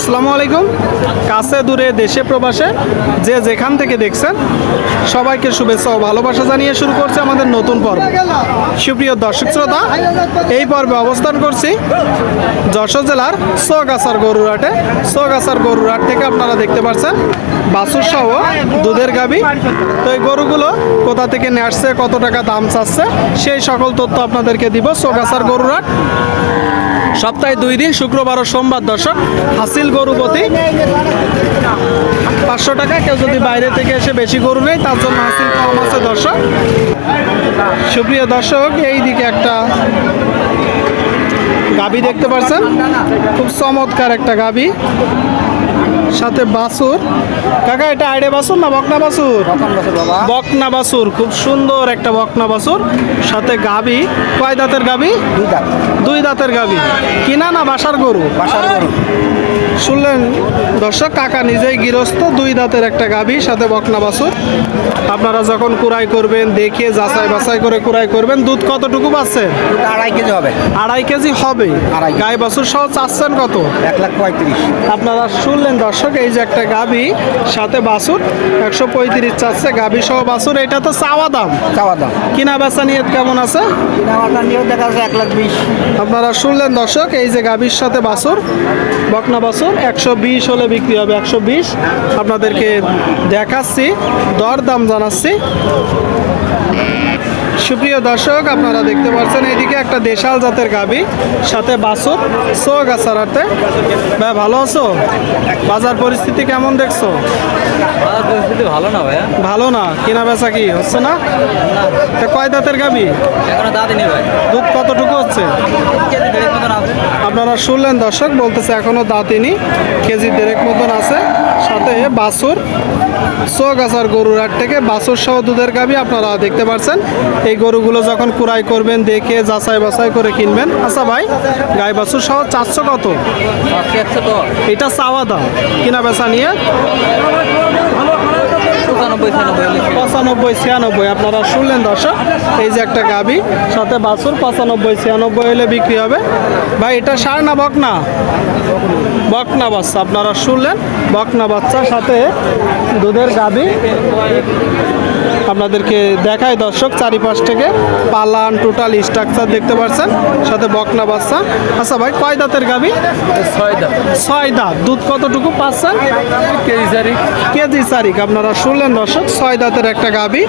আসসালামু আলাইকুম। কাছে দূরে দেশে প্রবাসে যে যেখান থেকে দেখছেন, সবাইকে শুভেচ্ছা ও ভালোবাসা জানিয়ে শুরু করছে আমাদের নতুন পর্ব। সুপ্রিয় দর্শক শ্রোতা, এই পর্বে অবস্থান করছি যশোর জেলার সোগাছার গরুরহাটে। সোগাছার গরুরহাট থেকে আপনারা দেখতে পাচ্ছেন বাছুর সহ দুধের গাবি। তো এই গরুগুলো কোথা থেকে নিয়ে কত টাকা দাম চাচ্ছে, সেই সকল তথ্য আপনাদেরকে দিব সোগাছার গরুরহাট। সপ্তাহে দুই দিন, শুক্রবার ও সোমবার দর্শক, হাসিল গরু প্রতি পাঁচশো টাকা। কেউ যদি বাইরে থেকে এসে বেশি গরু নেই তার জন্য হাসিল কম আছে দর্শক। সুপ্রিয় দর্শক এই দিকে একটা গাবি দেখতে পাচ্ছেন খুব চমৎকার একটা গাবি সাথে বাসুর। কাকা এটা আইডে বাসুর না বকনা বাসুর? বকনা বাসুর খুব সুন্দর একটা বকনা বাসুর। সাথে গাবি। কয় দাঁতের গাবি? দুই দাঁত। দুই দাঁতের গাবি। কিনা না বাসার গরু? বাসার গরু। শুনলেন দর্শক কাকা নিজেই গৃহস্থ দুই দাঁতের একটা গাভী সাথে বকনা বাছুর। আপনারা যখন কুড়াই করবেন দেখে যাচাই বাছাই করে কুড়াই করবেন দুধ কতটুকু পাচ্ছেন দুটো আড়াই কেজি হবে। আড়াই কেজি হবে। আড়াই। গাই বাছুর সহ চাচ্ছেন কত? এক লাখ পঁয়ত্রিশ। আপনারা শুনলেন দর্শক এই যে একটা গাভী সাথে বাছুর একশো পঁয়ত্রিশ চাচ্ছে গাভী সহ বাছুর এটা তো চাওয়া দাম। চাওয়া দাম। কিনা বেচা নিয়ে কেমন আছে? কিনা দেখা যাচ্ছে এক লাখ বিশ। আপনারা শুনলেন দর্শক এই যে গাভীর সাথে বাছুর বকনা বাছুর একশো বিশ হলে বিক্রি হবে একশো বিশ। আপনাদেরকে দেখাচ্ছি দর দাম জানাচ্ছি। সুপ্রিয় দর্শক আপনারা দেখতে পাচ্ছেন এইদিকে একটা দেশাল জাতের গাবি সাথে বাছুর সো গাছারাতে ভাই ভালো আছো? বাজার পরিস্থিতি কেমন দেখছ? বাজার পরিস্থিতি ভালো না ভাইয়া। ভালো না? কিনা বেচা কি হচ্ছে না? তা কয় দাঁতের গাবি? এখনও দাঁত নেই ভাই। দুধ কতটুকু হচ্ছে? আপনারা শুনলেন দর্শক বলতেছে এখনও দাঁতিনি কেজি দেড়েক মতন আছে। সাথে বাছুর সোগাছার গরুর হাট থেকে। বাছুর সহ দুধের গাবি আপনারা দেখতে পাচ্ছেন। এই গরুগুলো যখন কুড়াই করবেন, দেখে যাচাই বাছাই করে কিনবেন। আচ্ছা ভাই, গাই বাছুর সহ চারশো কত? এটা চাওয়া দাম। কিনা বেচা নিয়ে? পঁচানব্বই, ছিয়ানব্বই। আপনারা শুনলেন দর্শক, এই যে একটা গাবি, সাথে বাছুর পঁচানব্বই, ছিয়ানব্বই হলে বিক্রি হবে। ভাই, এটা সার না বকনা? বকনা বাচ্চা, আপনারা শুনলেন, বকনা বাচ্চার সাথে দুধের গাবি। আপনাদেরকে দেখায় দর্শক চারিপাশ থেকে পালান টোটাল স্ট্রাকচার দেখতে পাচ্ছেন সাথে বকনা বাচ্চা। আচ্ছা ভাই কয় দাঁতের গাবি ছয় দাম ছয় দাঁত। দুধ কতটুকু পাচ্ছেন? কেজি চারি কেজি চারিক আপনারা শুনলেন দর্শক ছয় দাঁতের একটা গাবি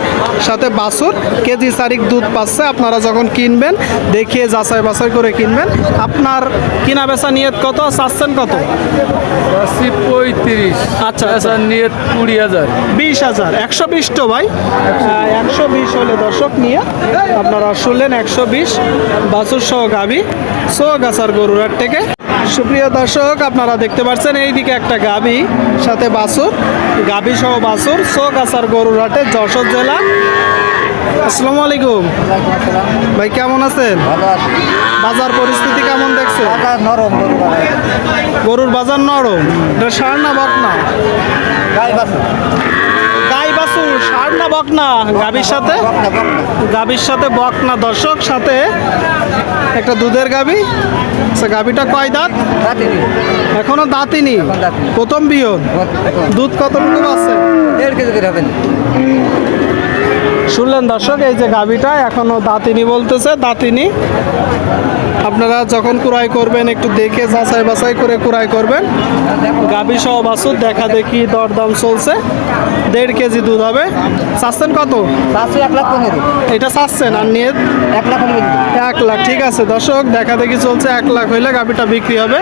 সাথে বাছুর কেজি চারিক দুধ পাচ্ছে। আপনারা যখন কিনবেন দেখিয়ে যাচাই বাছাই করে কিনবেন। আপনার কিনা বেচা নিয়ত কত চাচ্ছেন কত? পঁয়ত্রিশ। আচ্ছা আচ্ছা। নিয়ে কুড়ি হাজার। বিশ হাজার। একশো বিশ তো ভাই? একশো বিশ হলে দর্শক নিয়ে আপনারা শুনলেন একশো বিশ বাছুর সহ গাবি সো গাছার গরুরার থেকে। সুপ্রিয় দর্শক আপনারা দেখতে পাচ্ছেন এইদিকে একটা গাবি সাথে বাছুর গাবি সহ বাছুর সো গাছার গরুরাটে যশোর জেলা। আসসালামু আলাইকুম। ভাই কেমন আছেন? বাজার পরিস্থিতি কেমন দেখছ নরম গরুর বাজার। নরম। এটা সার না? গাই বাছুর। সার না গাবির সাথে? গাবির সাথে বকনা দর্শক সাথে একটা দুধের গাবি আচ্ছা গাবিটা কয় দাঁত? এখনও দাঁতিনি। প্রথম বিয়ন দুধ কতটুকু আছে? দেড় কেজি করে হবেন শুনলেন দর্শক এই যে গাবিটা এখনও দাঁতিনি বলতেছে দাঁতিনি। আপনারা যখন ক্রয় করবেন একটু দেখে যাচাই বাছাই করে ক্রয় করবেন। গাভী সহ বাছুর দেখা দেখি দরদাম চলছে। দেড় কেজি দুধ হবে। চাচ্ছেন কত? চারশো এক লাখ পনেরো। এটা চাচ্ছেন আর নিয়ে এক লাখ এক লাখ ঠিক আছে। দর্শক দেখা দেখি চলছে এক লাখ হইলে গাভীটা বিক্রি হবে।